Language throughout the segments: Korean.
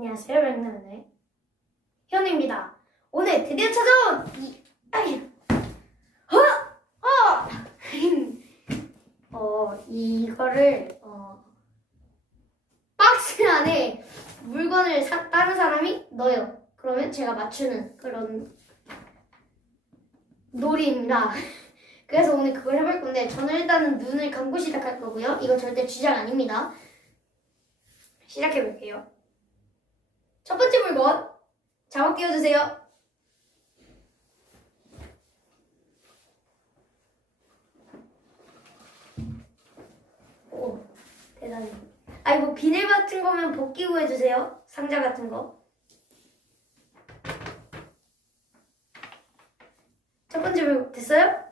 안녕하세요, 백남의 현우입니다. 오늘 드디어 찾아온 이 아이 어! 어! 어 이거를 어 박스 안에 물건을 사, 다른 사람이 넣어요. 그러면 제가 맞추는 그런 놀이입니다. 그래서 오늘 그걸 해볼 건데 저는 일단은 눈을 감고 시작할 거고요. 이거 절대 주작 아닙니다. 시작해 볼게요. 첫 번째 물건 잡아 끼워주세요. 오 대단해. 아 이거 비닐 같은 거면 벗기고 해주세요. 상자 같은 거. 첫 번째 물건 됐어요?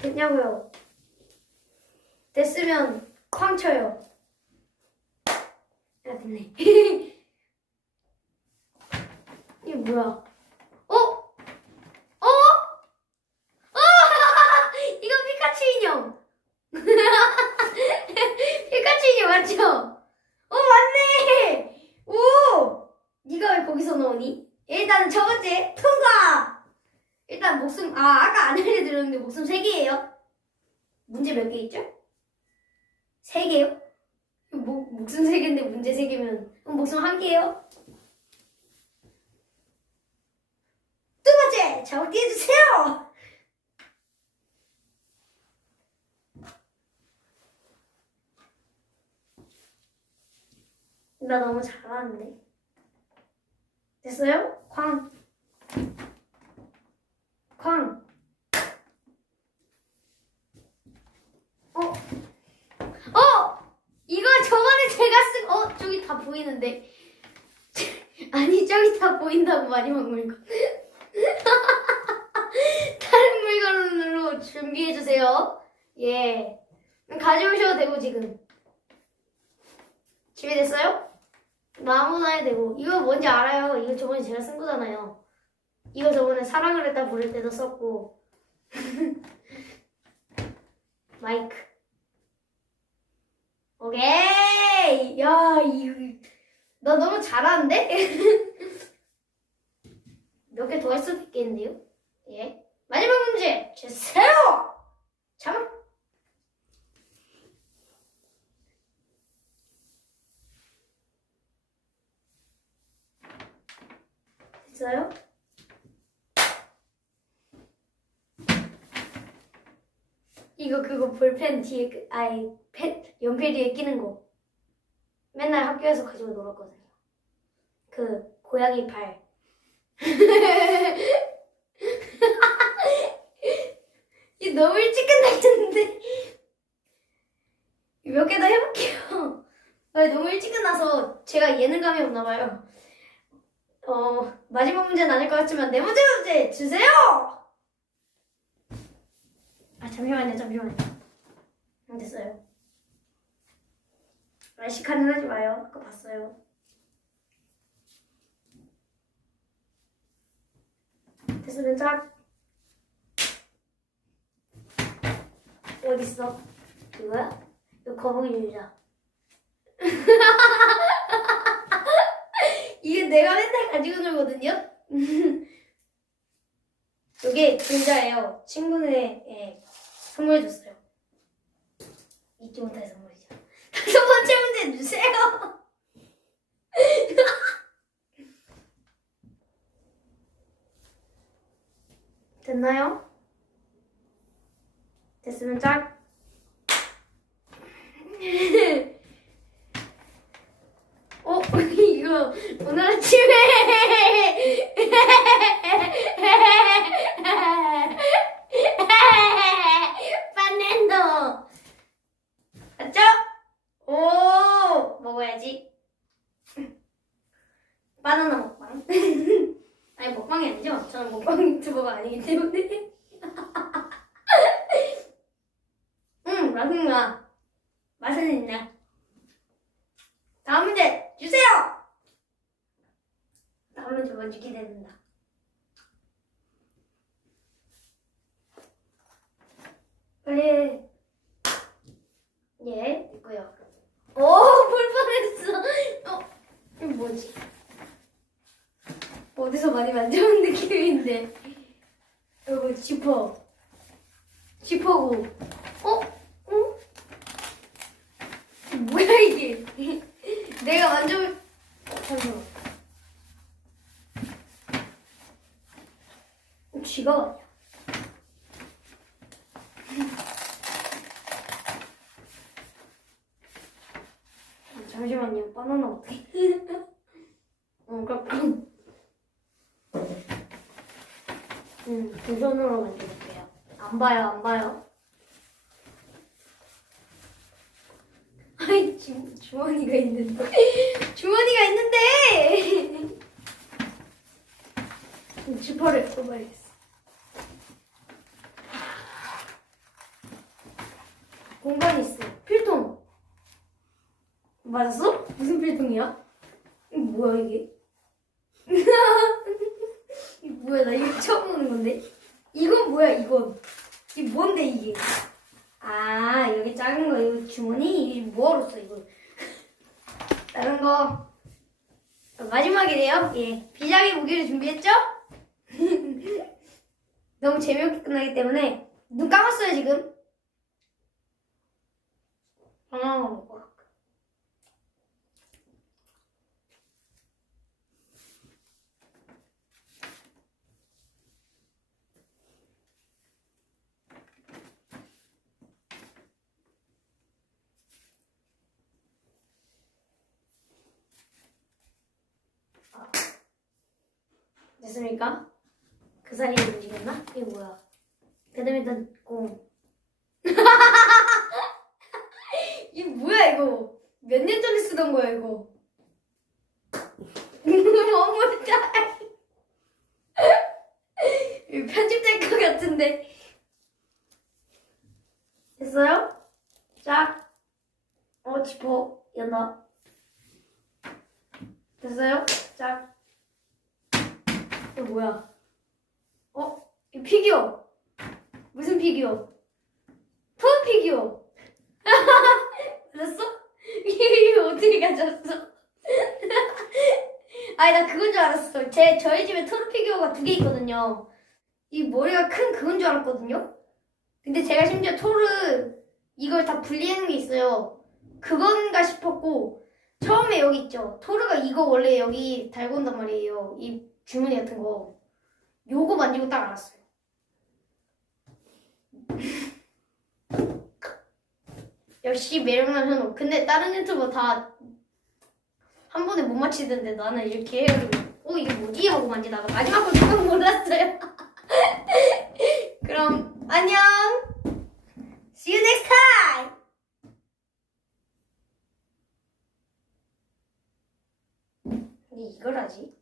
됐냐고요? 됐으면 쾅 쳐요. 아 됐네. 뭐야? 어? 어? 어! 이거 피카츄 인형. 피카츄 인형 맞죠? 어 맞네. 오! 네가 왜 거기서 나오니? 일단 첫 번째 통과. 일단 목숨 아 아까 안 알려드렸는데 목숨 세 개예요. 문제 몇 개 있죠? 세 개요? 목, 목숨 세 개인데 문제 세 개면 그럼 목숨 한 개예요? 두 잡기 해주세요. 나 너무 잘하는데 됐어요? 쾅 쾅. 어? 어! 이거 저번에 제가 쓴, 어? 저기 다 보이는데. 아니, 저기 다 보인다고 마지막 물건. 다른 물건으로 준비해주세요. 예. 가져오셔도 되고, 지금. 준비됐어요? 나 아무나 해도 되고. 이거 뭔지 알아요. 이거 저번에 제가 쓴 거잖아요. 이거 저번에 사랑을 했다 부를 때도 썼고 마이크 오케이 야 이거 나 너무 잘하는데 몇 개더 있겠는데요 예 마지막 문제 주세요 잠깐 됐어요? 이거 그거 볼펜 뒤에 그- 아이 펜 연필 뒤에 끼는 거 맨날 학교에서 가지고 놀았거든요. 그 고양이 팔. 이 너무 일찍 끝나겠는데 몇 개 더 해볼게요. 아, 너무 일찍 끝나서 제가 예능감이 없나 봐요. 어 마지막 문제는 아닐 것 같지만 네 번째 문제 주세요. 아 잠시만요 잠시만요. 안 됐어요. 말시카는 하지 마요. 아까 봤어요. 됐으면 짝 어딨어. 이거야? 이거 거북이 유자 내가 맨날 가지고 놀거든요 이게 진짜예요 친구네 선물 줬어요. 잊지 못할 선물이죠. 다섯 번째 문제 주세요. 됐나요? 됐으면 짝. 어, 이거 오늘 아침에 빠낸도! 맞죠? 오! 먹어야지. 바나나 먹방. 아니 먹방이 아니죠? 저는 먹방 유튜버가 아니기 때문에. 음 맛있나 맛은 있네. 다음 문제 주세요 다음 문제 먼저 기대된다 빨리 예, 있고요. 오, 볼 뻔했어. 어, 이거 뭐지? 어디서 많이 만져본 느낌인데. 이거 지퍼. 지퍼고. 어? 어? 뭐야 이게? 내가 만져볼. 어, 잠시만. 어, 지갑 아니야? 잠시만요. 바나나 어떻게? 어, 그럼. 음, 두 손으로 만져볼게요. 안 봐요, 안 봐요. 아이, 주, 주머니가 있는데. 주머니가 있는데! 지퍼를 써봐야겠어. 공간이 있어. 필통. 맞았어? 무슨 필통이야? 이거 뭐야, 이게? 이 뭐야 나 이거 처음 보는 건데? 이건 뭐야 이건? 이게 뭔데 이게? 아 여기 작은 거 이거 주머니? 이게 뭐하러 써 이거 다른 거. 마지막이래요? 예. 비장의 무기를 준비했죠? 너무 재미없게 끝나기 때문에 눈 감았어요 지금. 먹고 갈까 됐습니까? 그 사이에 움직였나? 이게 뭐야? 배드민턴 이게 뭐야 이거? 몇 년 전에 쓰던 거야 이거? 너무 잘. 편집될 것 같은데. 됐어요? 자, 어 지퍼 연나. 됐어요? 자. 이거 뭐야? 어? 이 피규어. 무슨 피규어? 톰 피규어. 맞았어? 이거 어떻게 가졌어? 아니 나 그건 줄 알았어. 제 저희 집에 토르 피규어가 두 개 있거든요. 이 머리가 큰 그건 줄 알았거든요. 근데 제가 심지어 토르 이걸 다 분리하는 게 있어요. 그건가 싶었고 처음에 여기 있죠. 토르가 이거 원래 여기 달고 온단 말이에요. 이 주머니 같은 거. 요거 만지고 딱 알았어요. 역시 현우. 근데 다른 유튜버 다 한 번에 못 맞히던데 나는 이렇게 해가지고 어 이게 뭐지 하고 만지다가 마지막으로 조금 몰랐어요. 그럼 안녕. See you next time. 근데 이걸 하지?